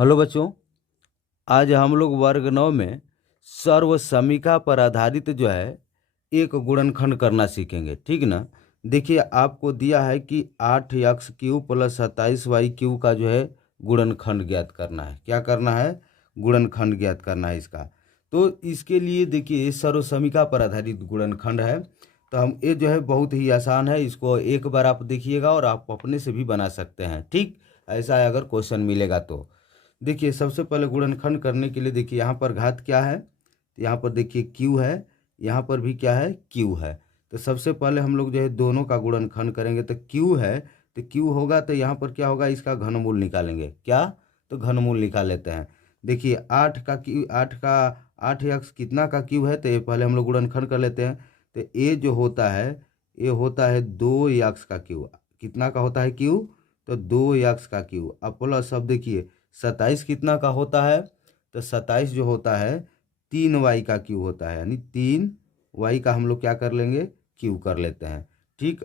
Hello बच्चों, आज हम लोग वर्ग 9 में सर्वसमीका पर आधारित जो है एक गुणनखंड करना सीखेंगे। ठीक ना। देखिए, आपको दिया है कि 8x³ प्लस 27y³ का जो है गुणनखंड ज्ञात करना है। क्या करना है? गुणनखंड ज्ञात करना है इसका। तो इसके लिए देखिए, सर्वसमीका पर आधारित गुणनखंड है। तो हम ये जो है बहुत ही आसान है, इसको एक बार आप देखिएगा और आप अपने से भी बना सकते हैं। ठीक, ऐसा है अगर क्वेश्चन मिलेगा तो। देखिए, सबसे पहले गुणनखंड करने के लिए देखिए यहाँ पर घात क्या है, तो यहाँ पर देखिए क्यू है, यहाँ पर भी क्या है, क्यू है। तो सबसे पहले हम लोग जो है दोनों का गुणनखंड करेंगे। तो क्यू है तो क्यू होगा, तो यहाँ पर क्या होगा, इसका घनमूल निकालेंगे। क्या? तो घनमूल निकाल लेते हैं। देखिए 8x कितना का क्यू है, तो ये पहले हम लोग गुणनखंड कर लेते हैं। तो ये जो होता है, ये होता है 2x का क्यू। कितना का होता है क्यू? तो 2x का क्यू। अब प्लस, अब देखिए 27 कितना का होता है, तो 27 जो होता है 3y का क्यू होता है, यानी 3y का हम लोग क्या कर लेंगे, क्यू कर लेते हैं। ठीक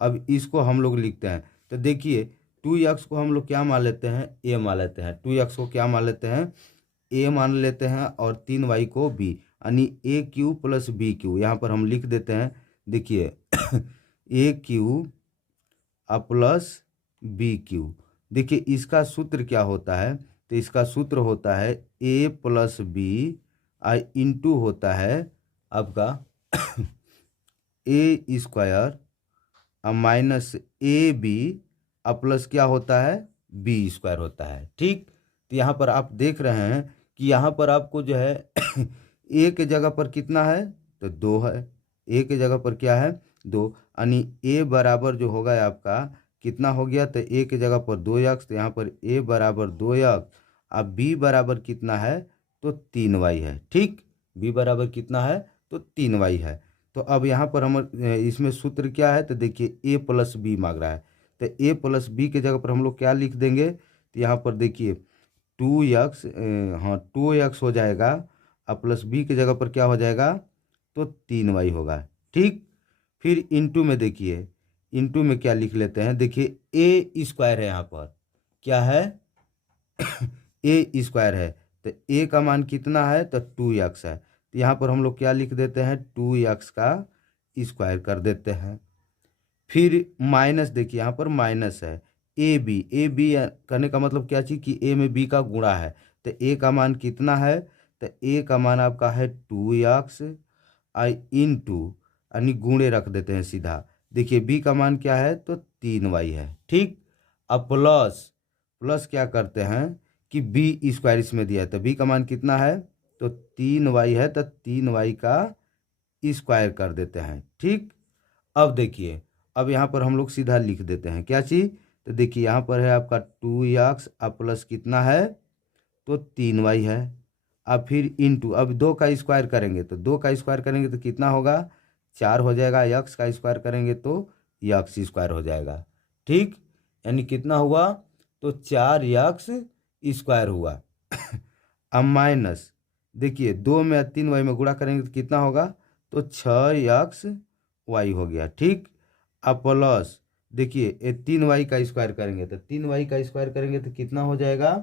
अब इसको हम लोग लिखते हैं। तो देखिए 2x को हम लोग क्या मान लेते हैं, a मान लेते हैं। 2x को क्या मान लेते हैं, a मान लेते हैं, और 3y को b, यानी a³ प्लस b³ यहाँ पर हम लिख देते हैं। देखिए a³ प्लस b³। देखिए इसका सूत्र क्या होता है, तो इसका सूत्र होता है a प्लस बी इंटू होता है आपका a square minus a b plus क्या होता है, बी स्क्वायर होता है। ठीक, तो यहाँ पर आप देख रहे हैं कि यहाँ पर आपको जो है ए के जगह पर कितना है, तो 2 है। ए के जगह पर क्या है, 2, यानी ए बराबर जो होगा आपका कितना हो गया, तो ए के जगह पर 2x, तो यहाँ पर ए बराबर 2x। अब बी बराबर कितना है, तो 3y है। ठीक, बी बराबर कितना है, तो 3y है। तो अब यहाँ पर हम इसमें सूत्र क्या है, तो देखिए ए प्लस बी मांग रहा है। तो ए प्लस बी के जगह पर हम लोग क्या लिख देंगे, तो यहाँ पर देखिए 2x, हाँ 2x हो जाएगा, अब प्लस बी की जगह पर क्या हो जाएगा, तो 3y होगा। ठीक, फिर इंटू में देखिए, इंटू में क्या लिख लेते हैं, देखिए ए स्क्वायर है, यहाँ पर क्या है ए स्क्वायर है। तो ए का मान कितना है, तो 2x है। तो यहाँ पर हम लोग क्या लिख देते हैं, 2x का स्क्वायर कर देते हैं। फिर माइनस, देखिए यहाँ पर माइनस है, ए बी करने का मतलब क्या चीज़ कि ए में बी का गुणा है। तो ए का मान कितना है, तो ए का मान आपका है 2x इंटू, यानी गुणे रख देते हैं सीधा। देखिए बी का मान क्या है, तो 3y है। ठीक, अब प्लस, प्लस क्या करते हैं कि बी स्क्वायर इसमें दिया है, तो बी का मान कितना है, तो 3y है, तो 3y का स्क्वायर कर देते हैं। ठीक, अब देखिए, अब यहाँ पर हम लोग सीधा लिख देते हैं क्या चीज़, तो देखिए यहाँ पर है आपका 2x प्लस कितना है, तो 3y है। अब फिर इंटू, अब 2 का स्क्वायर करेंगे, तो 2 का स्क्वायर करेंगे तो कितना होगा, 4 हो जाएगा। x का स्क्वायर करेंगे तो x स्क्वायर हो जाएगा। ठीक, यानी कितना हुआ, तो 4x स्क्वायर हुआ। अब माइनस, देखिए 2 में 3y में गुणा करेंगे तो कितना होगा, तो 6xy हो गया। ठीक, अब प्लस, देखिए ये 3y का स्क्वायर करेंगे, तो 3y का स्क्वायर करेंगे तो कितना हो जाएगा,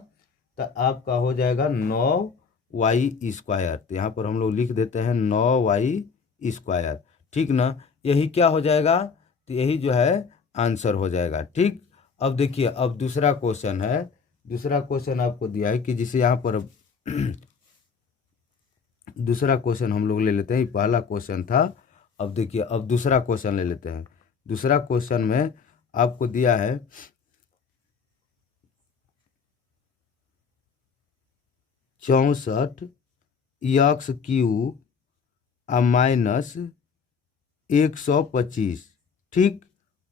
तो आपका हो जाएगा 9y स्क्वायर। तो यहाँ पर हम लोग लिख देते हैं 9y स्क्वायर। ठीक ना, यही क्या हो जाएगा, तो यही जो है आंसर हो जाएगा। ठीक, अब देखिए, अब दूसरा क्वेश्चन है। दूसरा क्वेश्चन आपको दिया है कि जिसे यहाँ पर दूसरा क्वेश्चन हम लोग ले लेते हैं, ये पहला क्वेश्चन था। अब देखिए, अब दूसरा क्वेश्चन ले लेते हैं। दूसरा क्वेश्चन में आपको दिया है 64x³ माइनस 125। ठीक,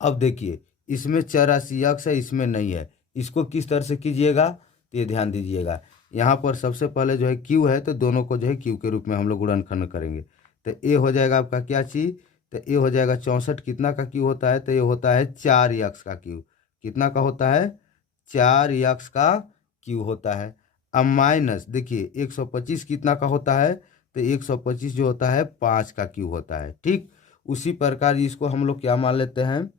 अब देखिए इसमें 84x है, इसमें नहीं है। इसको किस तरह से कीजिएगा, तो ये ध्यान दीजिएगा। यहाँ पर सबसे पहले जो है क्यू है, तो दोनों को जो है क्यू के रूप में हम लोग गुणनखंड करेंगे। तो ए हो जाएगा आपका क्या चीज़, तो ए हो जाएगा 64 कितना का क्यू होता है, तो ये होता है 4x का क्यू। कितना का होता है, 4x का क्यू होता है। अब माइनस, देखिए 125 कितना का होता है, तो 125 जो होता है 5 का क्यू होता है। ठीक, उसी प्रकार इसको हम लोग क्या मान लेते हैं,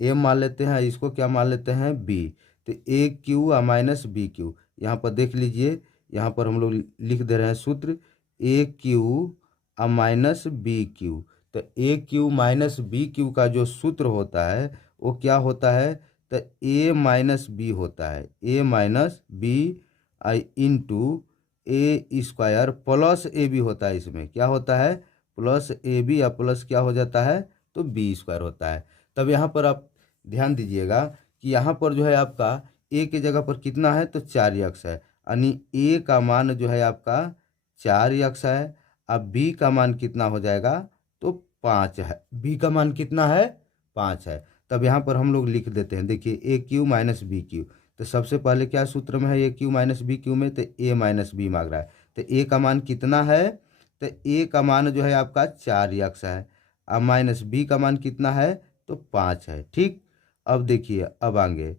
ए मान लेते हैं, इसको क्या मान लेते हैं, बी। तो ए क्यू माइनस बी क्यू, यहाँ पर देख लीजिए, यहाँ पर हम लोग लिख दे रहे हैं सूत्र ए क्यू माइनस बी क्यू। तो ए क्यू माइनस बी क्यू का जो सूत्र होता है वो क्या होता है, तो ए माइनस बी होता है, A minus B I into A square plus A B होता है। इसमें क्या होता है, प्लस ए बी या प्लस क्या हो जाता है, तो बी स्क्वायर होता है। तब यहाँ पर आप ध्यान दीजिएगा कि यहाँ पर जो है आपका ए की जगह पर कितना है, तो 4x है, यानी ए का मान जो है आपका 4x है। अब बी का मान कितना हो जाएगा, तो 5 है, बी का मान कितना है, 5 है। तब यहाँ पर हम लोग लिख देते हैं, देखिए ए क्यू माइनस बी क्यू। तो सबसे पहले क्या सूत्र में है, ए क्यू माइनस बी क्यू में, तो ए माइनस बी मांग रहा है। तो ए का मान कितना है, तो ए का मान जो है आपका 4x है, अब माइनस बी का मान कितना है, तो 5 है। ठीक, अब देखिए अब आगे,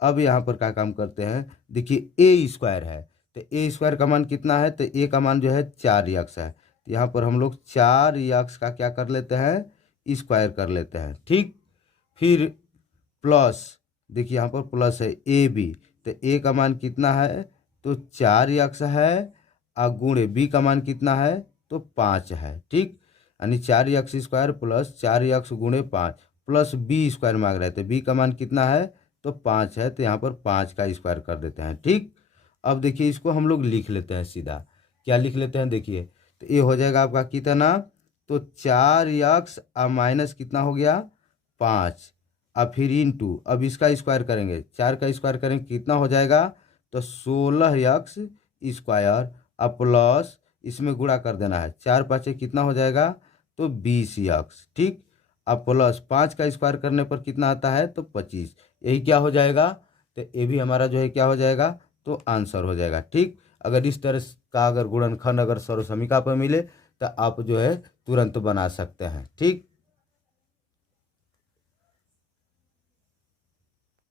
अब यहाँ पर क्या काम करते हैं, देखिए ए स्क्वायर है, तो ए स्क्वायर का मान कितना है, तो ए का मान जो है 4x है। तो यहाँ पर हम लोग 4x का क्या कर लेते हैं, स्क्वायर कर लेते हैं। ठीक, फिर प्लस, देखिए यहाँ पर प्लस है ए बी, तो ए का मान कितना है, तो 4x है, और गुणे बी का मान कितना है, तो 5 है। ठीक, यानी 4x स्क्वायर प्लस 4x गुणे 5 प्लस बी स्क्वायर मांग रहे थे, बी का मान कितना है, तो 5 है। तो यहाँ पर 5 का स्क्वायर कर देते हैं। ठीक, अब देखिए इसको हम लोग लिख लेते हैं सीधा, क्या लिख लेते हैं, देखिए तो ये हो जाएगा आपका कितना, तो 4x माइनस कितना हो गया, 5, अब फिर इंटू, अब इसका स्क्वायर करेंगे, 4 का स्क्वायर करेंगे कितना हो जाएगा, तो 16x स्क्वायर, अब प्लस इसमें गुणा कर देना है, 4 पाँचे कितना हो जाएगा, तो 20x। ठीक, अब प्लस 5 का स्क्वायर करने पर कितना आता है, तो 25, यही क्या हो जाएगा, तो ये भी हमारा जो है क्या हो जाएगा, तो आंसर हो जाएगा। ठीक, अगर इस तरह का अगर गुणनखंड अगर सर्वसमीका पर मिले तो आप जो है तुरंत बना सकते हैं। ठीक।